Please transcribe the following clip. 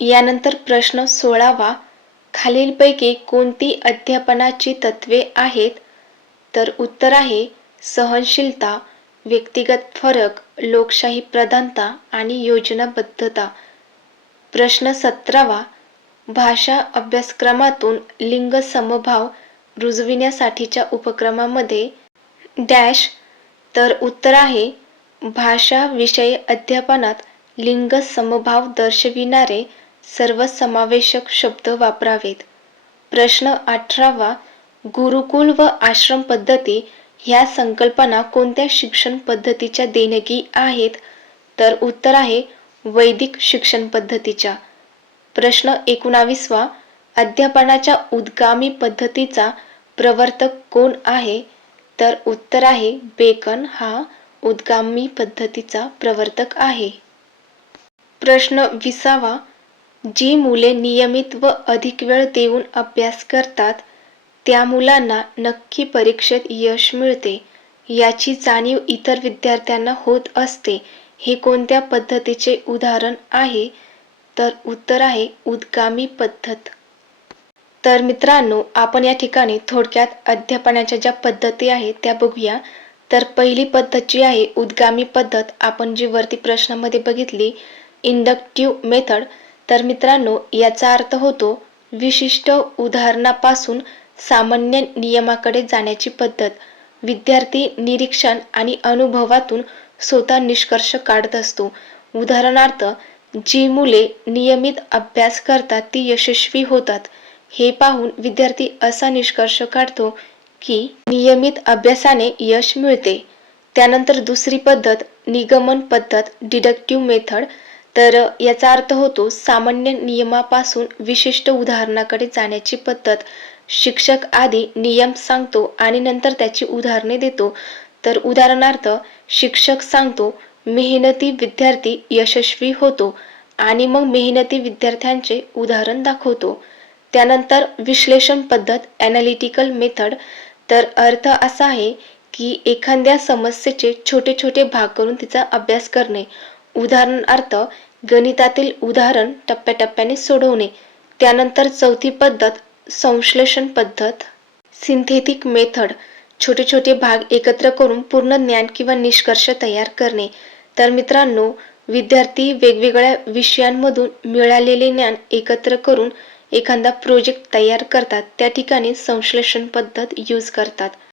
यानंतर प्रश्न सोळावा. खालीलपैकी कोणती अध्यापनाची तत्वे आहेत? तर उत्तर आहे सहनशीलता व्यक्तिगत फरक लोकशाही प्रधानता आणि योजनाबद्धता. प्रश्न सतरावा. भाषा अभ्यासक्रमातून लिंग समभाव रुजविण्यासाठीच्या उपक्रमामध्ये डॅश. तर उत्तर आहे भाषा विषय अध्यापनात लिंग समभाव दर्शविणारे सर्वसमावेशक शब्द वापरावेत. प्रश्न अठरावा गुरुकुल व आश्रम पद्धती ह्या संकल्पना कोणत्या शिक्षण पद्धतीच्या देणगी आहेत? तर उत्तर आहे वैदिक शिक्षण पद्धतीच्या. प्रश्न एकोणावीसवा अध्यापनाच्या उद्गामी पद्धतीचा प्रवर्तक कोण आहे? तर उत्तर आहे बेकन हा उद्गामी पद्धतीचा प्रवर्तक आहे. प्रश्न विसावा जी मुले नियमित व अधिक वेळ देऊन अभ्यास करतात त्या मुलांना नक्की परीक्षेत यश मिळते याची जाणीव इतर विद्यार्थ्यांना होत असते. हे कोणत्या पद्धतीचे उदाहरण आहे? तर उत्तर आहे उद्गामी पद्धत. तर मित्रांनो आपण या ठिकाणी थोडक्यात अध्यापनाच्या ज्या पद्धती आहेत त्या बघूया. तर पहिली पद्धत जी आहे उद्गामी पद्धत आपण जी वरती प्रश्नामध्ये बघितली इंडक्टिव्ह मेथड तर मित्रांनो याचा अर्थ होतो विशिष्ट उदाहरणापासून सामान्य नियमाकडे जाण्याची पद्धत. विद्यार्थी निरीक्षण आणि अनुभवातून स्वतः निष्कर्ष काढत असतो. उदाहरणार्थ जी मुले नियमित अभ्यास करतात ती यशस्वी होतात. हे पाहून विद्यार्थी असा निष्कर्ष काढतो की नियमित अभ्यासाने यश मिळते. त्यानंतर दुसरी पद्धत निगमन पद्धत डिडक्टिव्ह मेथड तर याचा अर्थ होतो सामान्य नियमापासून विशिष्ट उदाहरणाकडे जाण्याची पद्धत. शिक्षक आधी नियम सांगतो आणि नंतर त्याची उदाहरणे देतो. तर उदाहरणार्थ शिक्षक सांगतो मेहनती विद्यार्थी यशस्वी होतो आणि मग मेहनती विद्यार्थ्यांचे उदाहरण दाखवतो. त्यानंतर विश्लेषण पद्धत ॲनालिटिकल मेथड तर अर्थ असा आहे की एखाद्या समस्येचे छोटे छोटे भाग करून तिचा अभ्यास करणे. उदाहरणार्थ गणितातील उदाहरण टप्प्याटप्प्याने सोडवणे. त्यानंतर चौथी पद्धत संश्लेषण पद्धत. सिंथेटिक मेथड छोटे छोटे भाग एकत्र करून पूर्ण ज्ञान किंवा निष्कर्ष तयार करणे. तर मित्रांनो विद्यार्थी वेगवेगळ्या विषयांमधून मिळालेले ज्ञान एकत्र करून एखादा प्रोजेक्ट तयार करतात. त्या ठिकाणी संश्लेषण पद्धत यूज करतात.